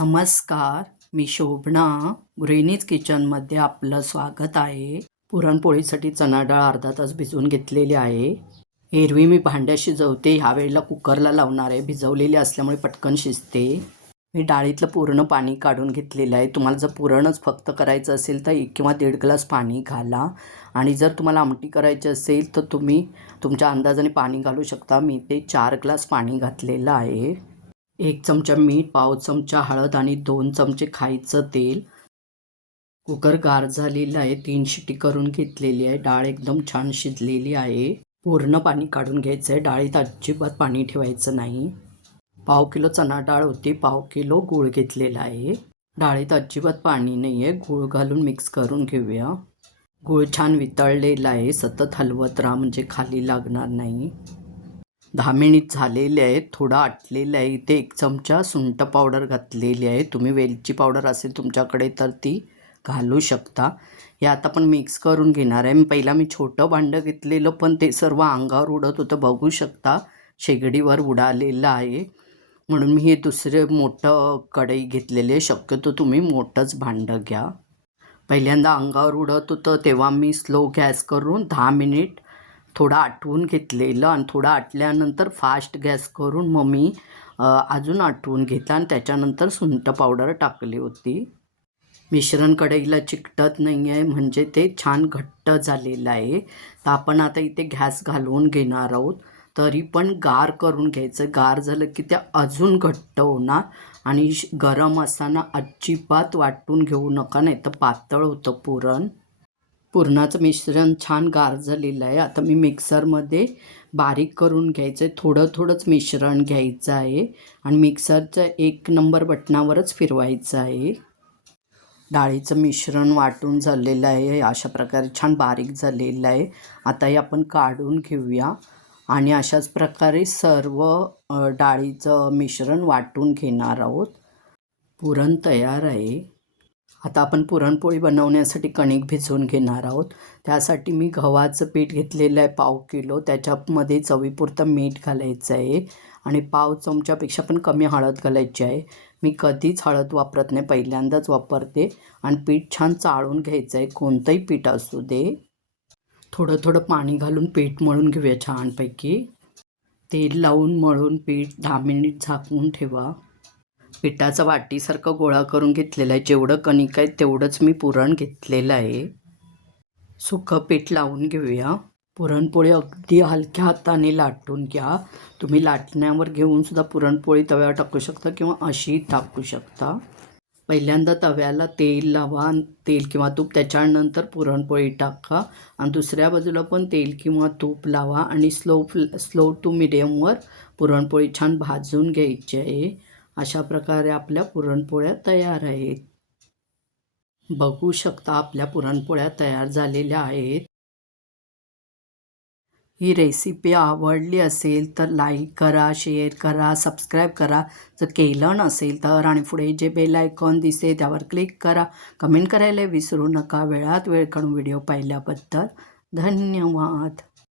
नमस्कार मी शोभना. गृहिणीज किचनमध्ये आपलं स्वागत आहे. पुरणपोळीसाठी चणा डाळ अर्धा तास भिजवून घेतलेली आहे. एरवी मी भांड्या शिजवते. ह्या वेळेला कुकरला लावणार आहे. भिजवलेली असल्यामुळे पटकन शिजते. मी डाळीतलं पूर्ण पाणी काढून घेतलेलं आहे. तुम्हाला जर पुरणच फक्त करायचं असेल तर एक किंवा दीड ग्लास पाणी घाला. आणि जर तुम्हाला आमटी करायची असेल तर तुम्ही तुमच्या अंदाजाने पाणी घालू शकता. मी ते चार ग्लास पाणी घातलेलं आहे. एक चमचा मीठ पाव चमचा हळद आणि दोन चमचे खायचं तेल. कुकर गार झालेला आहे. तीन शिटी करून घेतलेली आहे. डाळ एकदम छान शिजलेली आहे. पूर्ण पाणी काढून घ्यायचं आहे डाळीत अजिबात पाणी ठेवायचं नाही. पाव किलो चणा डाळ होती. पाव किलो गूळ घेतलेला आहे. डाळीत अजिबात पाणी नाही आहे गूळ घालून मिक्स करून घेऊया. गूळ छान वितळलेला आहे. सतत हलवत राहा. म्हणजे खाली लागणार नाही. दहा मिनिट झालेले आहेत थोडं आटलेलं आहे. इथे एक चमचा सुंठ पावडर घातलेली आहे. तुम्ही वेलची पावडर असेल तुमच्याकडे तर ती घालू शकता. हे आता पण मिक्स करून घेणार आहे. पहिला मी छोटं भांडं घेतलेलं पण ते सर्व अंगावर उडत होतं. बघू शकता शेगडीवर उडालेलं आहे. म्हणून मी हे दुसरे मोठं कढई घेतलेले आहे. शक्यतो तुम्ही मोठंच भांडं घ्या. पहिल्यांदा अंगावर उडत होतं तेव्हा मी स्लो गॅस करून दहा मिनिट थोडं आटवून घेतलेलं आणि थोडं आटल्यानंतर फास्ट गॅस करून मग मी अजून आटवून घेतलं आणि त्याच्यानंतर सुंठ पावडर टाकली होती. मिश्रण कढईला चिकटत नाही आहे म्हणजे ते छान घट्ट झालेलं आहे. तर आपण आता इथे गॅस घालवून घेणार आहोत. तरी पण गार करून घ्यायचं. गार झालं की ते अजून घट्ट होणार आणि श- गरम असताना अजिबात वाटून घेऊ नका नाही तर पातळ होतं पुरण. पुरणाचं मिश्रण छान गार झालेलं आहे. आता मी मिक्सरमध्ये बारीक करून घ्यायचं आहे थोडं थोडंच मिश्रण घ्यायचं आहे. आणि मिक्सरच्या एक नंबर बटणावरच फिरवायचं आहे. डाळीचं मिश्रण वाटून झालेलं आहे. अशा प्रकारे छान बारीक झालेलं आहे. आता हे आपण काढून घेऊया. आणि अशाच प्रकारे सर्व डाळीचं मिश्रण वाटून घेणार आहोत. पुरण तयार आहे. आता आपण पुरणपोळी बनवण्यासाठी कणिक भिजवून घेणार आहोत. त्यासाठी मी गव्हाचं पीठ घेतलेलं आहे पाव किलो. त्याच्यामध्ये चवीपुरतं मीठ घालायचं आहे आणि पाव चमच्यापेक्षा पण कमी हळद घालायची आहे. मी कधीच हळद वापरत नाही पहिल्यांदाच वापरते आणि पीठ छान चाळून घ्यायचं आहे. कोणतंही पीठ असू दे. थोडं थोडं पाणी घालून पीठ मळून घेऊया छानपैकी. तेल लावून मळून पीठ दहा मिनिट झाकून ठेवा. पिठाचं वाटीसारखं गोळा करून घेतलेलं आहे. जेवढं कणिक आहे तेवढंच मी पुरण घेतलेलं आहे. सुखं पीठ लावून घेऊया. पुरणपोळी अगदी हलक्या हाताने लाटून घ्या. तुम्ही लाटण्यावर घेऊन सुद्धा पुरणपोळी तव्यावर टाकू शकता किंवा अशी टाकू शकता. पहिल्यांदा तव्याला तेल लावा तेल किंवा तूप त्याच्यानंतर पुरणपोळी टाका. आणि दुसऱ्या बाजूला पण तेल किंवा तूप लावा आणि स्लो फ्ल स्लो टू मिडियमवर पुरणपोळी छान भाजून घ्यायची आहे. अशा प्रकारे आपल्या पुरणपोळ्या तयार आहेत. बघू शकता आपल्या पुरणपोळ्या तयार झालेल्या आहेत. ही रेसिपी आवडली असेल तर लाईक करा शेअर करा सबस्क्राईब करा. जर केलं नसेल तर आणि पुढे जे बेल आयकॉन दिसते त्यावर क्लिक करा. कमेंट करायला विसरू नका. वेळात वेळ काढून व्हिडिओ पाहिल्याबद्दल धन्यवाद.